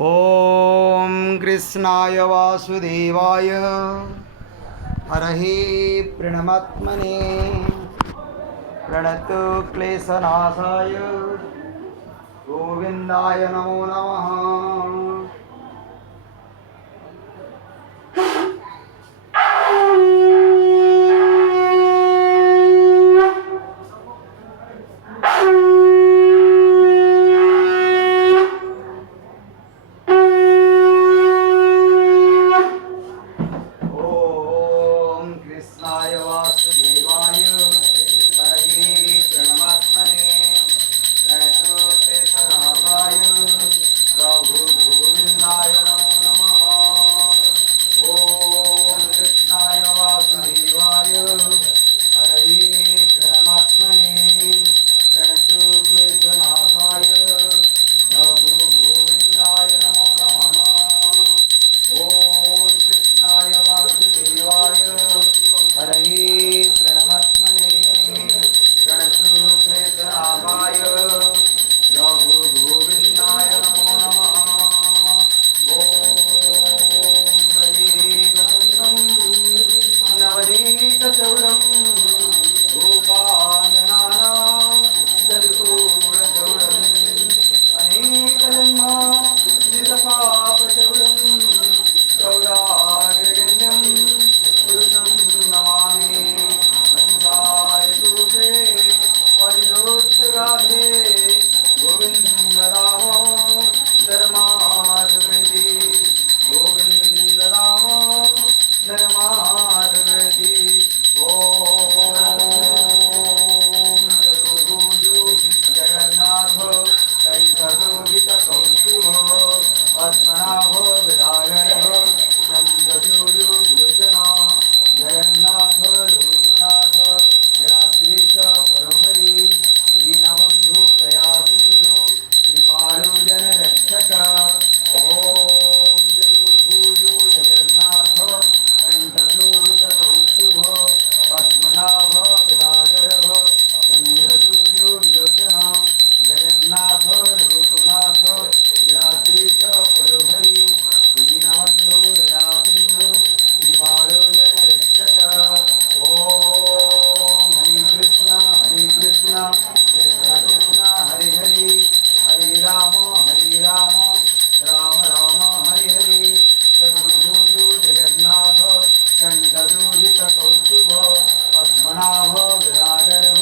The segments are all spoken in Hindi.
ॐ कृष्णाय वासुदेवाय हरहि प्रणमात्मने प्रणतु क्लेशनाशाय गोविन्दाय नमो नमः। ॐ कृष्णाय वासुदेवाय हरहि प्रणमात्मने प्रणतु क्लेशनाशाय प्रभु गोविन्दाय नमो नमः। ॐ कृष्णाय वासुदेवाय हरहि प्रणमात्मने प्रणतु क्लेशनाशाय प्रभु गोविन्दाय नमो नमः। ॐ कृष्णाय वासुदेवाय हरहि प्रणमात्मने प्रणतु क्लेशनाशाय प्रभु गोविन्दाय नमो नमः। ॐ वसन्तं नवनीतचौरं गोपालनानां जलपूर्णचौरम् अनेकजन्मा नितपापचौरं चौराग्रगण्यं पुरुषं नमामि। हंसाय दूते परिणोत्तराधे गोविन्द राम धर्माधवेति गोविन्द राम धर्माधवेति। जगन्नाथ कंठशोभितकौस्तुभ पद्मनाभ विरागः चन्द्रसूर्योभूषणा जगन्नाथ लोकनाथ जयाद्रीश परहरि दीनबन्धु दयासिन्धु कृपालु जनरक्षक। ॐ चतुर्भुजो जगन्नाथ कंठशोभितकौस्तुभ पद्मनाभ विरागः चन्द्रसूर्योभूषणा जगन्नाथ लोकनाथ जयाद्रीश परहरि दीनबन्धु दयासिन्धु कृपालु जनरक्षक। ॐ हरे कृष्ण कृष्ण कृष्ण हरे हरे हरे राम राम राम हरे हरे। चतुर्भुजो जगन्नाथ कंठशोभितकौस्तुभ पद्मनाभ विरागः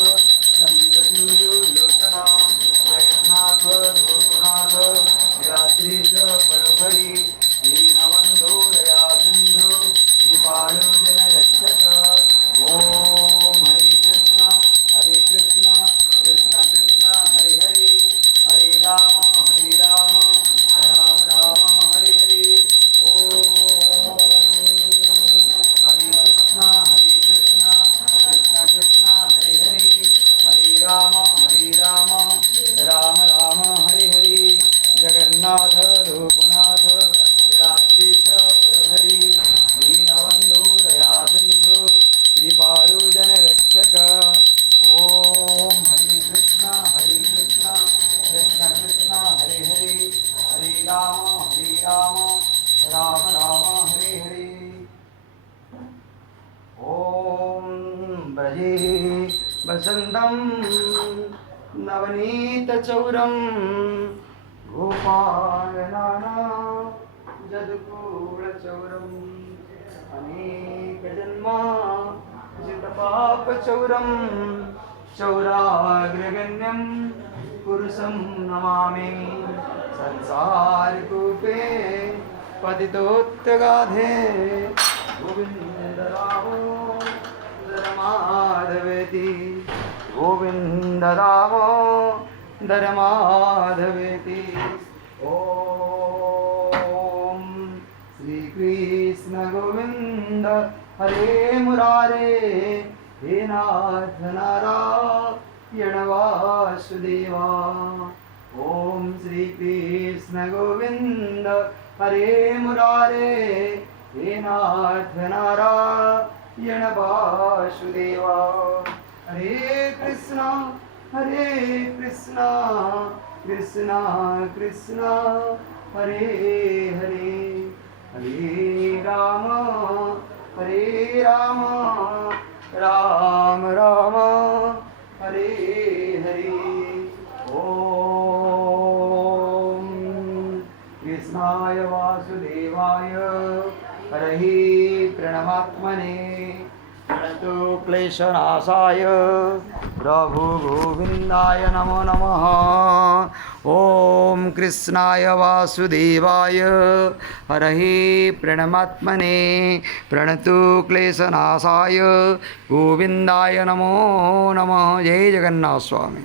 चन्द्रसूर्योलोचना जगन्नाथ लोकनाथ जयाद्रीश परहरि दीनबन्धु दयासिन्धु कृपालु जनरक्षक। ॐ हरे कृष्ण कृष्ण कृष्ण हरे हरे हरे राम राम राम हरे हरे। ॐ हरे कृष्ण कृष्ण कृष्ण हरे हरे हरे राम राम राम हरे हरे। जगन्नाथ लोकनाथ जयाद्रीश परहरि दीनबन्धु दयासिन्धु कृपालु जनरक्षक। ॐ हरे कृष्ण कृष्ण कृष्ण हरे हरे हरे राम राम हरे हरे। ॐ ब्रजे वसन्तं नवनीतचौरं गोपालनानां जदुकूलचौरम् अनेकजन्मा जितपापचौरं चौराग्रगण्यं पुरुषं नमामि। संसारकूपे पतितोत्तगाधे गोविन्द राम धर्माधवेति गोविन्द राम धर्माधवेति। ॐ श्रीकृष्ण गोविन्द हरे मुरारे हे नाथ नारायण वासुदेवा। ॐ श्रीकृष्ण गोविन्द हरे मुरारे हे नाथ नारायण वासुदेवा। हरे कृष्णा कृष्ण कृष्ण हरे हरे हरे राम राम राम हरे हरे ओम कृष्णाय वासुदेवाय हरहि प्रणमात्मने प्रणतो क्लेशनाशाय प्रभु गोविंदाय नमो नमः ओम कृष्णाय वासुदेवाय हरहि प्रणमात्मने प्रणतो क्लेशनाशाय गोविंदाय नमो नमः। जय जगन्नाथ स्वामी।